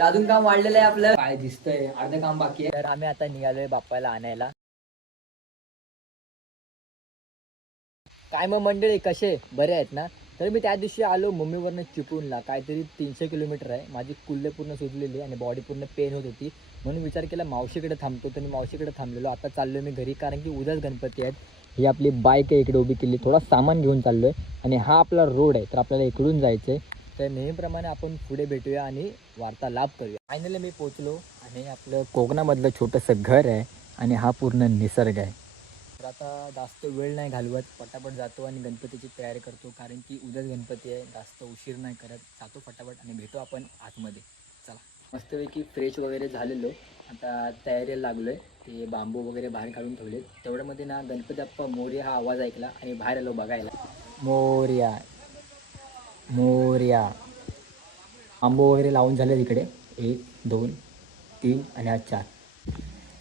तर अजून काम वाढलेलं आहे आपलं. काय दिसतंय? अर्ध काम बाकी आहे. तर आम्ही आता निघालोय बाप्पाला आणायला. काय मग मंडळी कसे? बरे आहेत ना? तर मी त्या दिवशी आलो मम्मीवरनं चिपळूणला काहीतरी तीनशे किलोमीटर आहे. माझी कुल्ले पूर्ण सुजलेली आणि बॉडी पूर्ण पेन होत होती. म्हणून विचार केला मावशीकडे थांबतो. तर मी मावशीकडे थांबलेलो. आता चाललोय मी घरी. कारण की उद्याच गणपती आहेत. ही आपली बाईक आहे इकडे उभी केली. थोडा सामान घेऊन चाललोय. आणि हा आपला रोड आहे. तर आपल्याला इकडून जायचं आहे तर नेहमीप्रमाणे आपण पुढे भेटूया आणि वार्तालाप करूया. फायनली मी पोचलो आणि आपलं कोकणामधलं छोटंसं घर आहे आणि हा पूर्ण निसर्ग आहे. तर आता जास्त वेळ नाही घालवत पटापट जातो आणि गणपतीची तयारी करतो कारण की उद्याच गणपती आहे जास्त उशीर नाही करत. जातो फटाफट आणि भेटू आपण आतमध्ये. चला. मस्तपैकी फ्रेश वगैरे झालेलो. आता तयारीला लागलो आहे ते बांबू वगैरे बाहेर काढून ठेवले तेवढ्यामध्ये ना गणपती बाप्पा मोर्या हा आवाज ऐकला आणि बाहेर आलो बघायला. मोर्या. मोर्या. आंबो वगैरे लावून झाले तिकडे. एक दोन तीन आणि हा चार.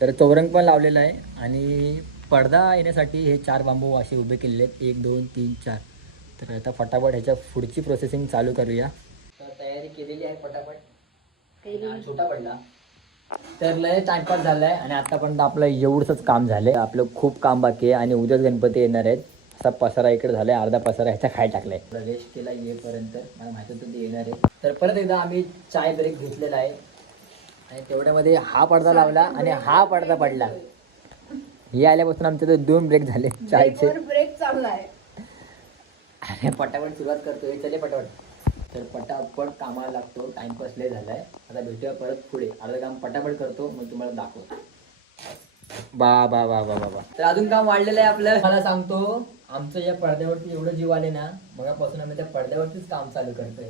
तर चौरंग पण लावलेला आहे आणि पडदा येण्यासाठी हे चार बांबू असे उभे केलेले आहेत. एक दोन तीन चार. तर आता फटाफट ह्याच्या पुढची प्रोसेसिंग चालू करूया. तर तयारी केलेली आहे फटाफट. छोटा पडला तर लय टाइमपास झालाय आणि आतापर्यंत आपलं एवढंच काम झालंय. आपलं खूप काम बाकी आहे आणि उद्याच गणपती येणार आहेत. असा पसारा इकडे झालाय अर्धा पसारा ह्याच्या खाय टाकलाय. रेस्ट केला येईपर्यंत मला माहिती होतं ते येणार आहे. तर परत एकदा आम्ही चाय ब्रेक घेतलेला आहे. आणि तेवढ्यामध्ये हा पडदा लावला आणि हा पडदा पडला. हे आल्यापासून आमचे तर दोन ब्रेक झाले चायचे. ब्रेक चाललाय. अरे पटापट सुरुवात करतोय. चले पटापट. तर पटापट कामाला लागतो. टाइमपास लय झालाय. आता भेटूया परत पुढे. अर्ध काम पटापट करतो. मग तुम्हाला दाखवतो. बा बा बा बा बा बा. तर अजून काम वाढलेलं आहे आपलं. मला सांगतो. आमचं या पडद्यावरती एवढं जीव आले ना मगापासून आम्ही त्या पडद्यावरतीच काम चालू करतोय.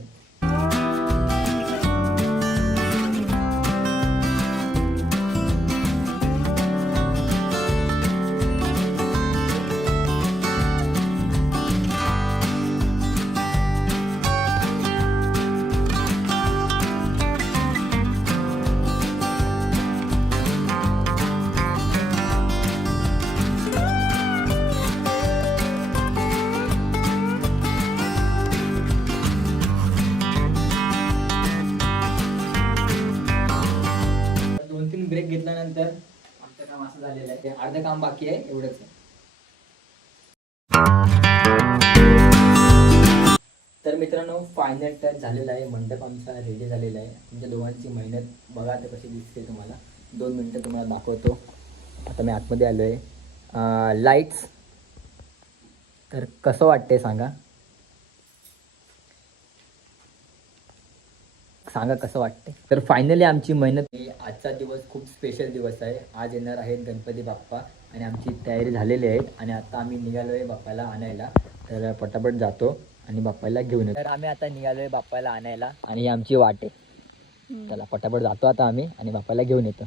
तीन आमचं काम असं झालेलं आहे. ते अर्ध काम बाकी आहे एवढंच आहे. तर मित्रांनो फायनल टच झालेला आहे. मंडप आमचा रेडी झालेला आहे. तुमच्या दोघांची मेहनत बघा आता कशी दिसते तुम्हाला. दोन मिनटं तुम्हाला दाखवतो. आता मी आतमध्ये आलो आहे लाईट्स तर कसं वाटते सांगा? सांगा कसं वाटते तर फायनली आमची मेहनत आजचा दिवस खूप स्पेशल दिवस आहे. आज येणार आहेत गणपती बाप्पा आणि आमची तयारी झालेली आहे आणि आता आम्ही निघालो आहे बाप्पाला आणायला. तर पटापट जातो आणि बाप्पाला घेऊन येतो. तर आम्ही आता निघालो आहे बाप्पाला आणायला आणि ही आमची वाट आहे. चला पटापट जातो आता आम्ही आणि बाप्पाला घेऊन येतो.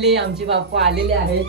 Finally आमचे बाप्पा आलेले आहेत.